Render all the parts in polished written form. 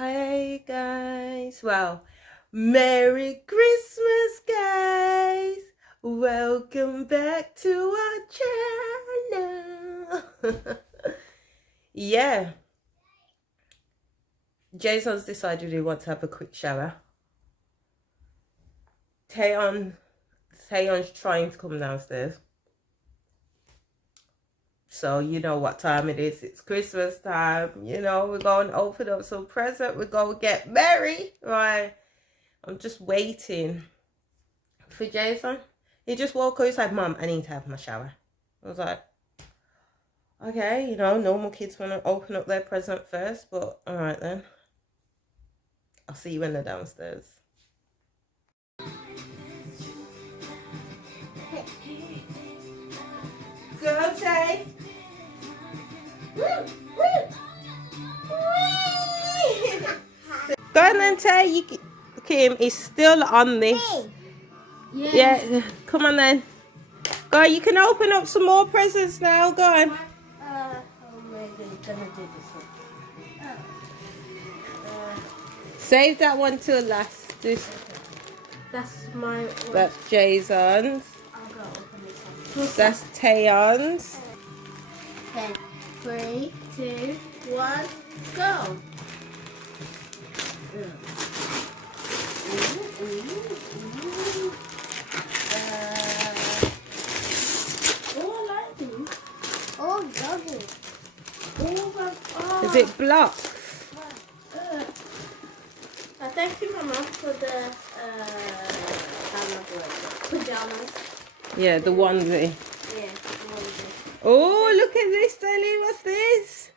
Hey guys, well, Merry Christmas guys. Welcome back to our channel. Yeah, Jason's decided he wants to have a quick shower. Taeyeon's trying to come downstairs. So you know what time it is. It's Christmas time. You know, we're going to open up some present. We're going to get merry. Right. I'm just waiting for Jason. He just woke up. He's like, Mom, I need to have my shower. I was like, okay, you know, normal kids want to open up their present first. But all right then. I'll see you when they're downstairs. Go, Tay. Go on then, Tay. Kim is still on this. Yeah, come on then. Go, you can open up some more presents now. Go on. Save that one till last. That's my one. That's Jason's. I'll go open this one. That's Taeyeon's. Okay, 3, 2, 1, go. Oh, I like these. Oh, doggy. Oh. Is it blocked? Thank you, Mama, for the pajamas. Yeah, the onesie. Yeah, onesie. Oh, look at this, Deli. What's this?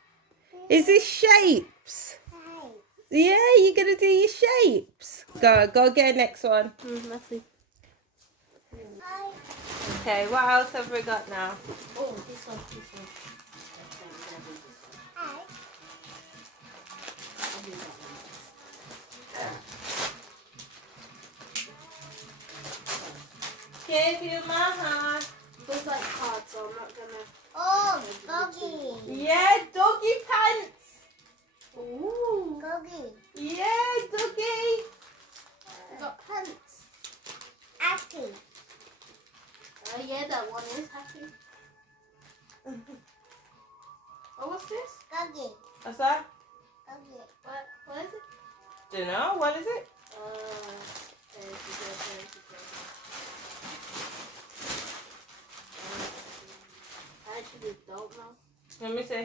Is this shapes? Yeah, you're going to do your shapes. Go get next one. Let's see. Okay, what else have we got now? Oh, this one. Give you my heart. Looks like cards, so I'm not gonna. Oh, doggy. Yeah, doggy pants. Ooh. Doggy. Yeah, doggy. I got pants. Happy. Oh yeah, that one is happy. Oh, what's this? Doggy. What's that? Doggy. What is it? Dunno. What is it? I actually don't know. Let me see.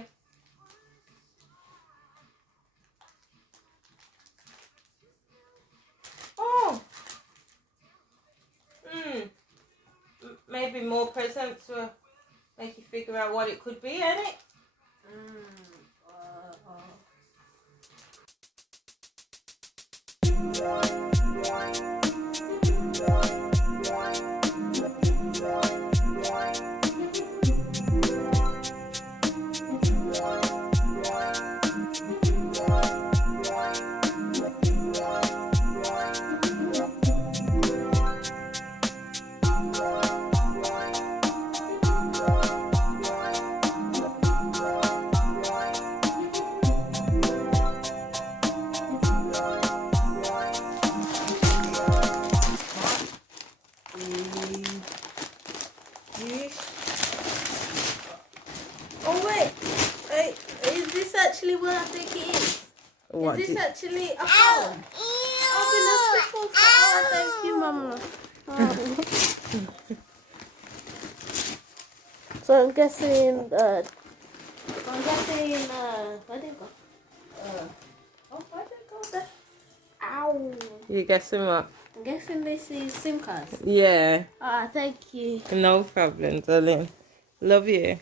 Oh. Maybe more presents will make you figure out what it could be, ain't it? Oh wait, is this actually what I think it is? What Is this do you- actually a phone? Oh, thank you, Mama. So I'm guessing, where do you go? Where do you go there? Ow. You guessing what? I'm guessing this is SIM cards. Yeah, Thank you. no problem, darling. Love you.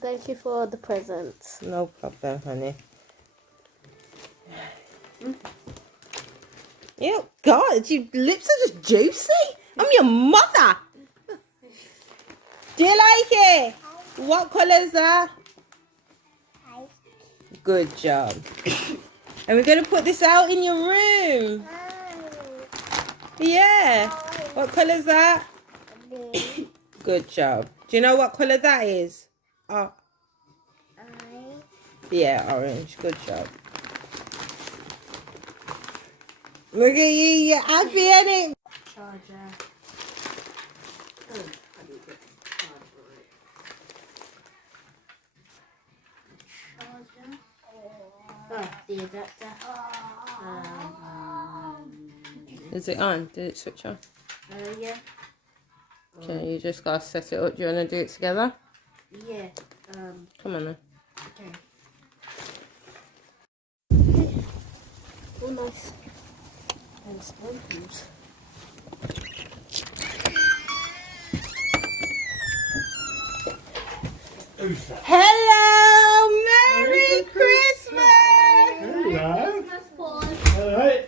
Thank you for the presents. No problem, honey. Yeah, God, your lips are just juicy. I'm your mother. Do you like it? What colour is that? Good job. And we're going to put this out in your room. Yeah. What colour is that? Good job. Do you know what colour that is? Oh. Yeah, orange. Good job. Look at you, you're happy, ain't it? Charger. Oh, I need to get the charger for it. Charger. Oh, the adapter. Is it on? Did it switch on? Yeah. Okay, you just gotta set it up. Do you wanna do it together? Yeah. Come on then. Okay. Oh, nice. And sprinkles. Hello! Merry Christmas! Hello. Christmas boy. Alright.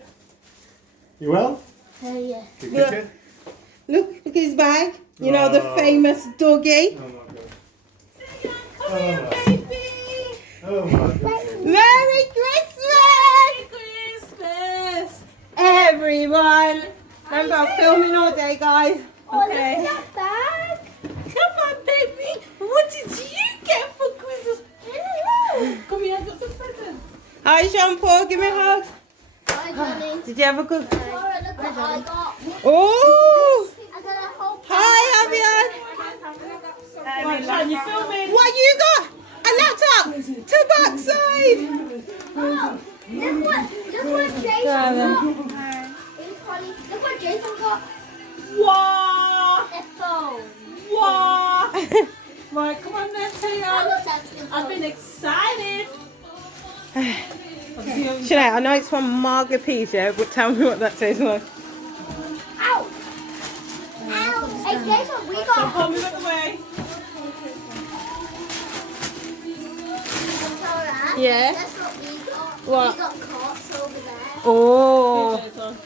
You well? Yeah. Good, Yeah. good. Look at his bag. You know, the Oh. famous Dougie. Oh my god. Come here, Oh. baby! Oh my god. Merry Christmas! Christmas! Everyone! Remember, I'm filming all day, guys. Okay. Look at that Come on, baby! What did you get for Christmas? Come here, I got some presents. Hi, Jean Paul. Give me a hug. bag. Hi, Johnny. Did you have a good... Alright, look what I got. Oh! I got a whole Hi, Avian. Right, Sean, you filming? What you got? A laptop. To backside. Oh, look what Jason got. Look what Jason got. Wow! A phone. Wow! Right, come on then, I Taylor. love that skin I've phone. been excited. Sinead, I know it's from Margaret Peas, yeah, but tell me what that tastes like. Ow! Ow! Hey, Jason, we So got. hold me that way. Yeah? That's what we got. What? We got carts over there. Oh.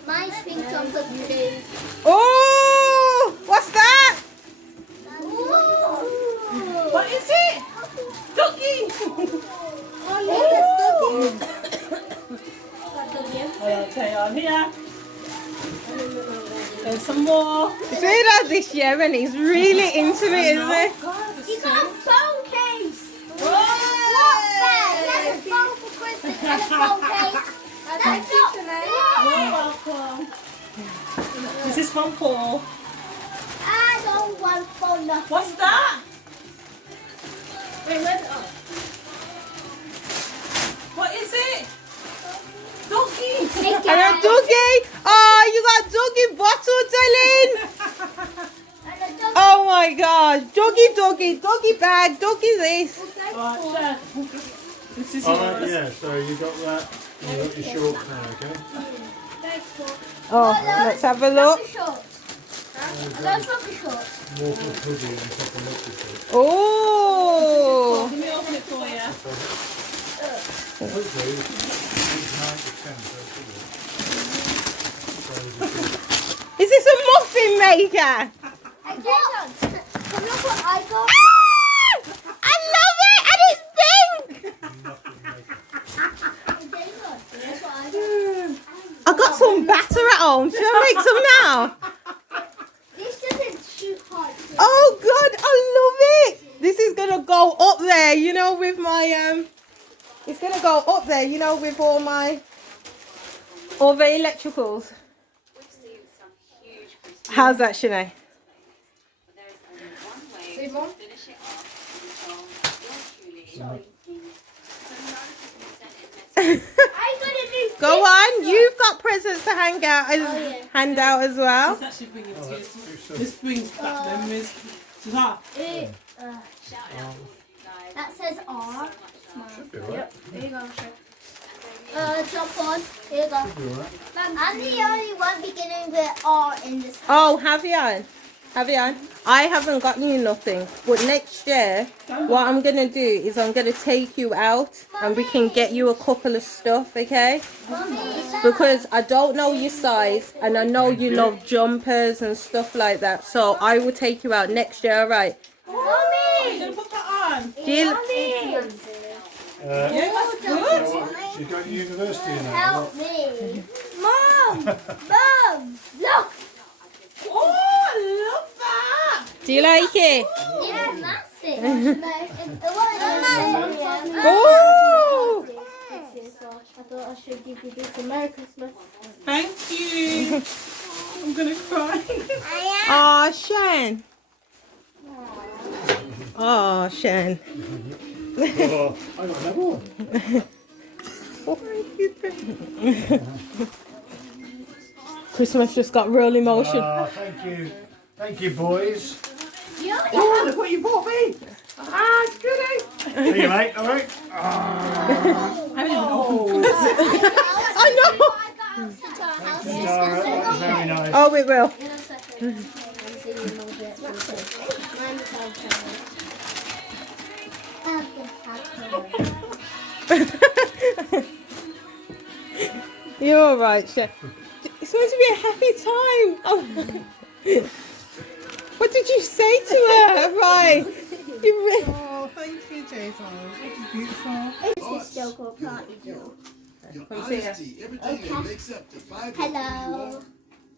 Mine's pink chocolate blue. Oh! What's that? Ooh. What is it? Ducky! Oh, Oh, Taylor, here. There's some more. It's really like this year, and he's really into it, isn't he? you got a phone case. Whoa! He has a phone for Christmas and a phone case. That's You're not. welcome. This is from Paul. I don't want phone nothing. What's that? Wait, what is it? Doggy! Hey, And a Dougie. Oh, you got Dougie bottle, darling. And a dog. Oh my gosh. Dougie bag, Dougie this. Right, Chef. This is Alright, yours. yeah, so you got that. You got your shorts now, okay? Thanks, Paul. Oh, let's have a look. Rugby shorts. Those rugby shorts. More for hoodie and top of rugby shorts. Oh. Let me open it for you. Hopefully, it's 9 to 10, so it's good. Is this a muffin maker? Hey, Jason, come look what I got. Ah! I love it, and it's pink. Hey, Jason, guess what I got? I got some batter at home. Should I make some now? This doesn't shoot hard. Oh God, I love it. This is gonna go up there, you know, with my It's gonna go up there, you know, with all the electricals. How's that, Shanae? I got a new. Go on, you've got presents to hand out yeah. hand out as well. This actually brings Oh, tears. that's too soon. This brings back memories. Suzanne, That says R. Should be alright. Here you go, jump on. Here you go. Should be alright. I'm the only one beginning with R in this. Oh, have you? Have you? I haven't got you nothing. But next year, what I'm gonna do is I'm gonna take you out and we can get you a couple of stuff, okay? Mommy, Because I don't know your size and I know you love jumpers and stuff like that. So I will take you out next year, alright? I'm Mommy, gonna put that on. Do you- Mommy, Yeah, that's good. So what, she's going to university now. help me. Mom, Mom, look. Oh, I love that. Do you like it? Yeah, massive. Oh! I thought I should give you this for Merry Christmas. Thank cute. I'm gonna cry. Oh, Shan. Oh, Shan. Oh, I got another one. Christmas just got real emotion. Thank you. Thank you, boys. Oh, look what you bought me. Ah, it's good, eh? Here you, mate. All right. I haven't even opened I know. Tara, that was very nice. Oh, we will. You're all right, Shan. It's supposed to be a happy time. Oh. What did you say to her? Right. Oh, thank you, Jason. It's beautiful. This is still called party door. Your honesty, everything that makes up the Bible. Hello.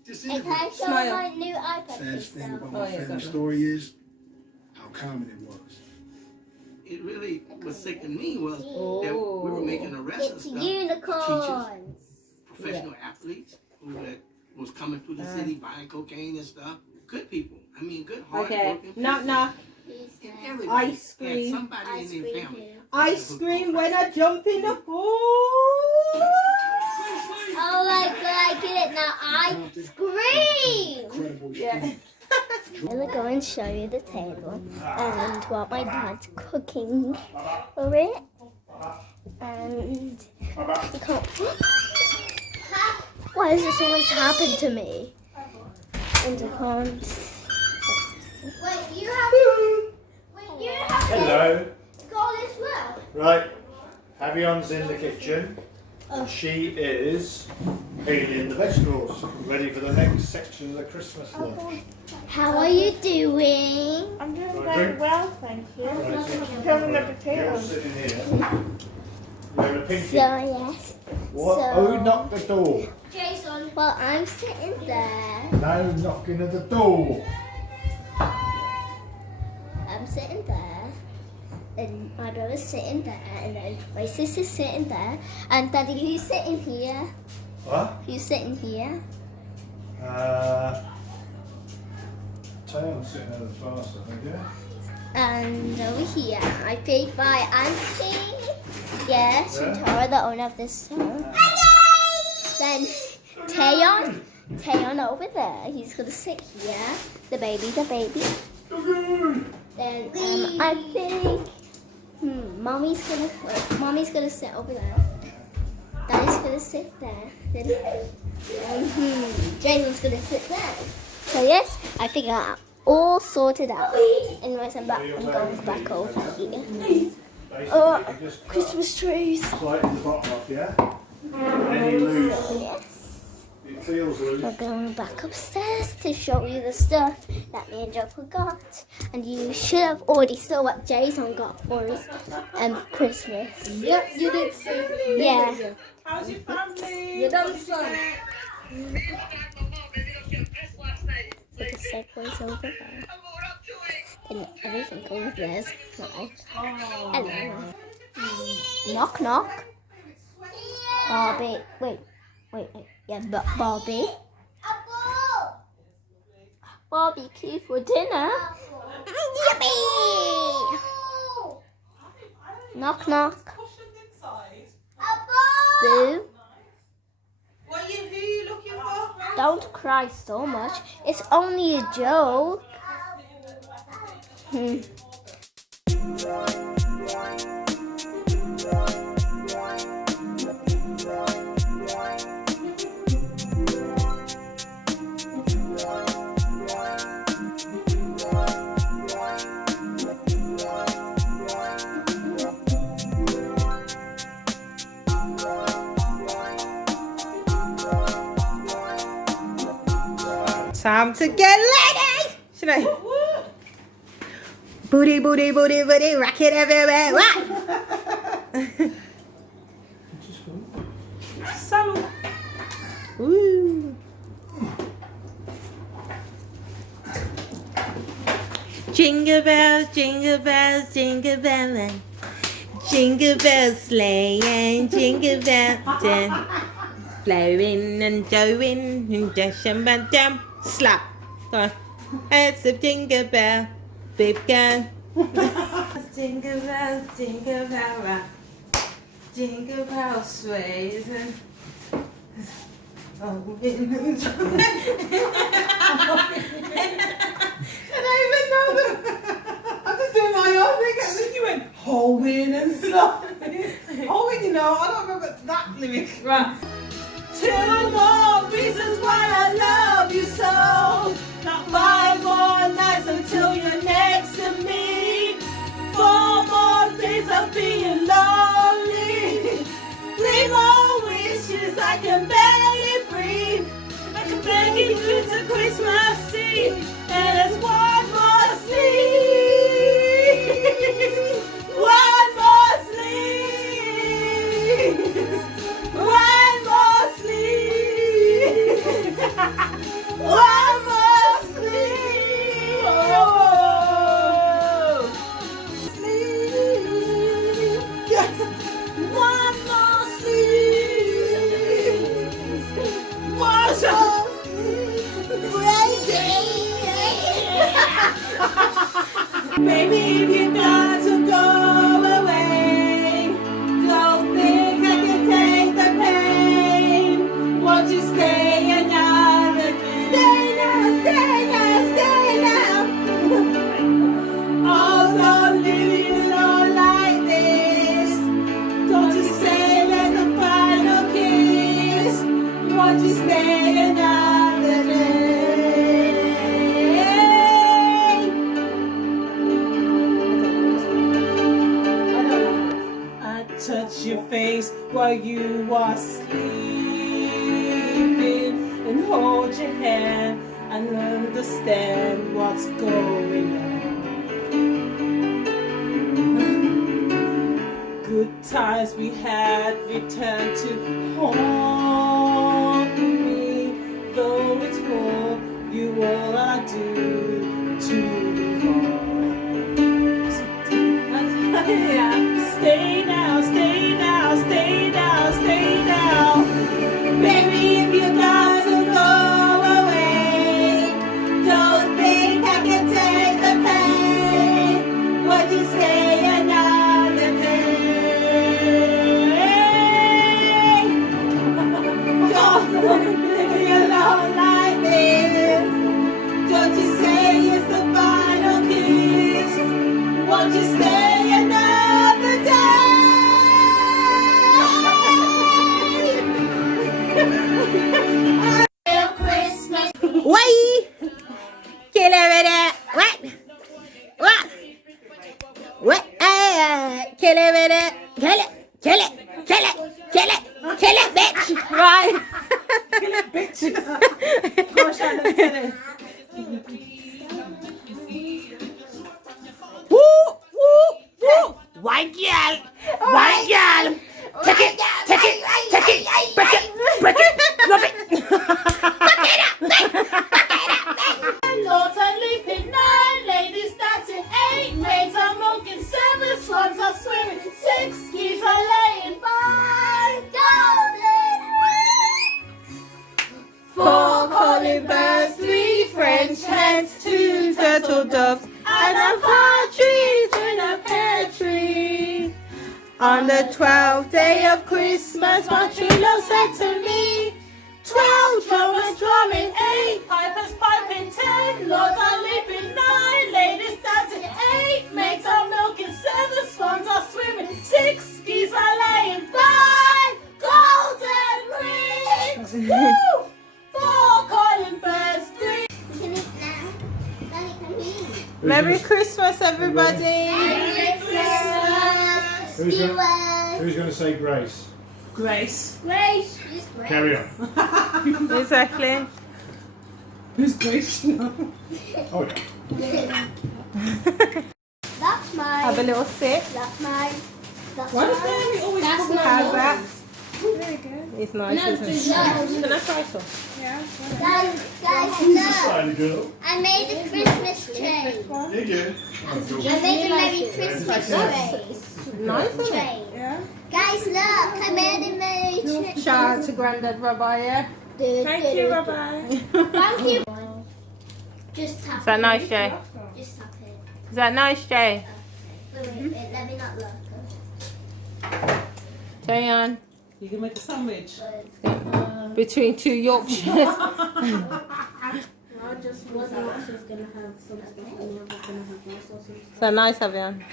This And can I show Smile. my new iPad Saddest thing system? about Oh, my yeah, family go. story is how common it was. It really was sick to me was that we were making arrests and It's stuff. unicorns. Professional athletes who that was coming through the city buying cocaine and stuff. Good people. I mean, good, Okay. hard-working people. Knock, knock. And everybody Ice cream. had somebody Ice in their cream family. here. Ice cream when I jump in the pool. Oh my god, I get it now. I scream! Incredible Yeah. experience. I'm gonna go and show you the table and what my dad's cooking for it. And you can't. Why does this always happen to me? And you can't. Wait, you have Hello. go this well. Right. Havion's in the kitchen. She is peeling the vegetables, ready for the next section of the Christmas lunch. How are you doing? I'm doing Right, very drink. well, thank you. Right, so Peeling the you're potatoes. sitting here. Wearing a pinky. So yes. What? so- Who knocked the door? Jason. Well, I'm sitting there. No knocking at the door. I'm sitting there, and my brother's sitting there, and then my sister's sitting there, and Daddy, who's sitting here? What? Who's sitting here? Tail's sitting at the fast, I think, yeah? And over here, I picked my auntie. Yes, Yeah. Shantara, the owner of this song. Then Taeyeon over there. He's gonna sit here. The baby. Then I think mommy's gonna sit over there. Daddy's gonna sit there. Then Jason's gonna sit there. So yes, I figured out all sorted out. Anyways, I'm going back over here. Basically, Oh, you just cut Christmas trees. slightly the bottom off, yeah? Any loose, Yes. it feels loose. We're going back upstairs to show you the stuff that me and Joker got. And you should have already saw what Jason got for us Christmas. Yep, you did say. Yeah. How's your family? You done What's son. that? So the segway's over there. And everything over there's right. Hello. Knock knock. Barbie. Wait. Yeah, Barbie. Barbecue for dinner. Yippee! Knock knock. Cushioned inside. Boo. Who are you looking for? Don't cry so much. It's only a joke. Time to get ready. Should I? Booty, booty, booty, booty, rock it everywhere. What? Salud. Woo. Jingle bells, jingle bells, jingle bells. Jingle bells sleigh and jingle bells. Blowing and doing and dashing and jump, slap. Go on. It's a jingle bell, big gun. Jingle bell rock. Jingle bell sways and oh, I don't even know them. I'm just doing my own thing. I think you went hoeing and stuff. Hoeing, you know, I don't remember that lyric. Right. 2 more reasons why I love you so. Not 5 more nights until you're next to me. 4 more days of being lonely. 3 more wishes I can barely breathe. I can beg you through to Christmas Eve. And there's 1 more sleep. 1 more sleep. 1 more sleep. 1 more sleep. Oh. Sleep. Yes. 1 more sleep. 1 more sleep. Baby, if you got to go away, don't think I can take the pain. Won't you stay another day? Stay now. Oh, don't leave it all like this. Don't you say that's the final kiss. Won't you stay another day? Touch your face while you are sleeping and hold your hand and understand what's going on. Good times we had return to haunt me, though it's for you all I do to move on. Stay now, stay now, stay now, stay now. Baby, if you got to go away, don't think I can take the pain. Would you stay another day? Don't leave me alone like this. Don't you say it's the final kiss. Won't you stay another day? Christmas. Why? Kill it with it. What? Kill it with it. Kill it, bitch. Right. Kill it, bitch. Gosh, I never said it. Woo. White girl. Take it. Break it. Love it. Lords are leaping 9, ladies dancing 8, maids are milking 7, swans are swimming 6, geese are laying 5, golden rings. 4 calling birds, 3 French hens, 2 turtle doves, and a partridge in a pear tree. On the 12th day of Christmas, my true love said to me, 12 drummers drumming, 8 Pipers piping 10, lords are leaping 9, ladies dancing 8, maids are milking 7, swans are swimming 6, geese are laying 5, golden rings. Woo! 4 calling birds, 3. Can it now? Daddy, come here. Merry Christmas, everybody. Merry Christmas. Who's going to say grace? Grace. Grace. Just Grace. Carry on. Exactly. Who's Grace? No. Oh, yeah. That's mine. Have a little sip. That's mine. That's Why does mine. Mary always That's have How's that? Very good. It's nice, isn't it? Can I try some? Guys, Who's the look. slimy girl? I made a Christmas tree. Did you? I made a Merry Christmas tree. Nice, isn't it? Tree. Yeah. Guys, look, I made a merry Shout out to Grandad Rabbi, yeah? Thank you, Rabbi. Thank you. Just tap Is that it. nice, Jay? Just tap it. Is that nice, Jay? Wait, let me not look. Jay on. You can make a sandwich. Between two Yorkshires. I just wasn't actually going to have some stuff and I was going to have more sausage. Is that nice, Avian?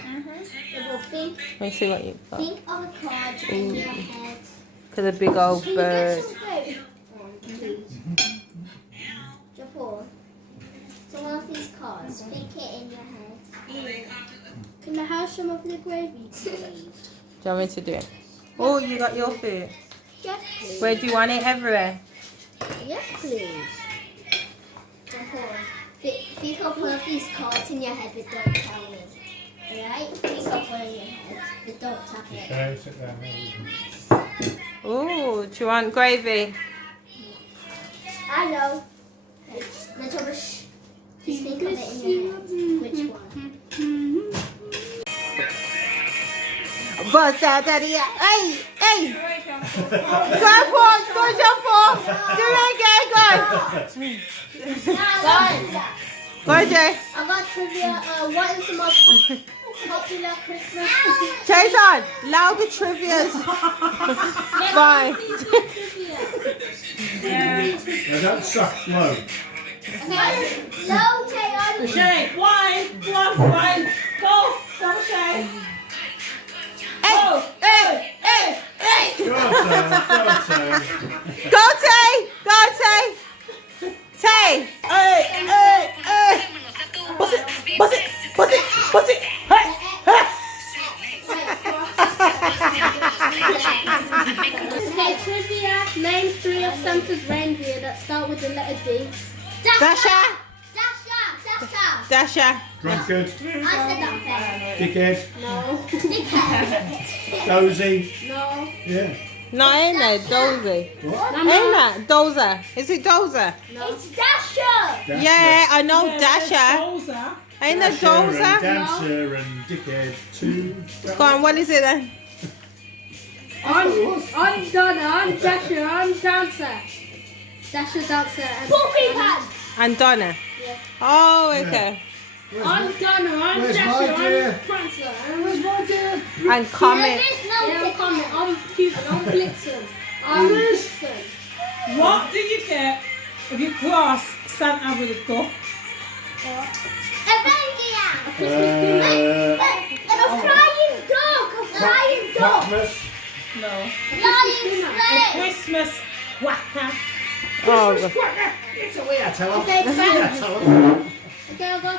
Well, think Let me see what you've got. of a card in your head. Look at the big old Can you bird. get some gravy? Please. Japor. So one of these cards, think it in your head. Can I have some of the gravy, please? Do you want me to do it? Oh, you got your food. Yes, please. Where do you want it? Everywhere? Yes, please. Japor. Think of one of these cards in your head, but don't tell me. Alright? Think of one in your head, but don't tap it. Okay, sit down. Oh, do you want gravy? I know. Little bush. Just think of it in your head. Which one? Bust out, daddy. Hey, hey. Go for it. Go jump for. Do it again. Go. Go, Jay. I got trivia. What is the most popular Christmas? Jason, louder trivias. Bye. Now don't suck low. No, Taylor. Shay, wine. Go on, wine. Go. Double Shay. Hey, hey, hey, hey. Go on, Sam. Go, Tay. Go, Tay. Tay. Hey, hey, hey. Buzz it, buzz it, buzz it, buzz it. Hey, hey. Okay, trivia. Name 3 of Santa's reindeer that start with the letter D. Dasha. Dasha. Dasha. Drunkard. I said that Dickhead. No. first. Dozy. No. Yeah. No, ain't that Dozy? What? Ain't that Dozer? Is it Dozer? It's Dasha. Yeah, I know Yeah, Dasha. Rosa. Ain't that Dasher and Dozer? Dancer and Dickhead 2. Go on, what is it then? I'm Donna, I'm Dasher, I'm Dancer. Dasher, Dancer, and... Poopy pants. And Donna. Yeah. Oh, okay. I'm Donna, I'm Where's Dasher, my dear? I'm Prancer. And where's my dear? And Comet. There is no Yeah, I'm picture. Comet, I'm Cupid, I'm Blitzen. I'm Blitzen. What do you get if you cross Santa with a duck? Avenger. Uh, And a flying dog. A flying dog. Christmas. No. Flying A sleigh. Christmas quacker. Oh, God. It's a way I tell her. Okay, I tell her. Okay, I'll go.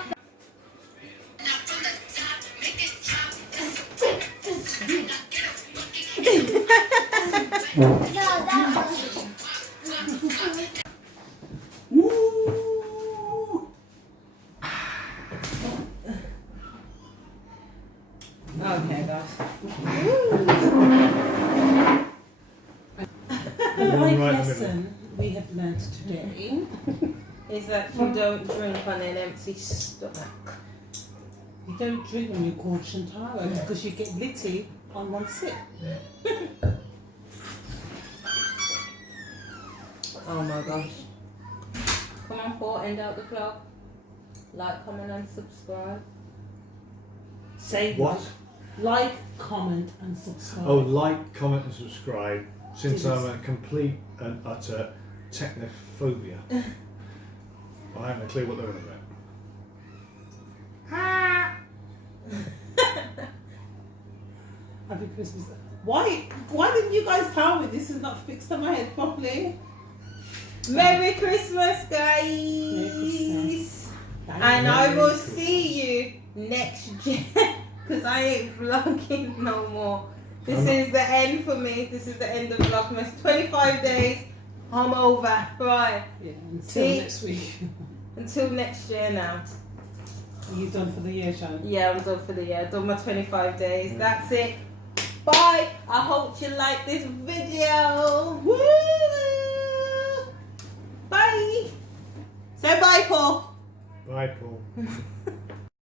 No, that was. Okay, guys. The life right in the lesson we have learned today. Is that you don't drink on an empty stomach. You don't drink when you're called Shantara because you get litty on one sip. Oh my gosh. Come on, Paul, end out the vlog. Like, comment and subscribe. Say What? like, comment, and subscribe. Oh, like, comment and subscribe. Since I'm a complete and utter technophobia. I haven't a clue what they're on about. Happy Christmas. Why didn't you guys tell me this is not fixed on my head properly? Merry Christmas, guys! Christmas. And I will see you next year. Because I ain't vlogging no more. This is the end for me. This is the end of Vlogmas. 25 days. I'm over. Right. Yeah, until See? next week. Until next year now. Are you done for the year, Shan? Yeah, I'm done for the year. Done my 25 days. That's it. Bye. I hope you like this video. Woo! Bye. Say bye, Paul. Bye, Paul.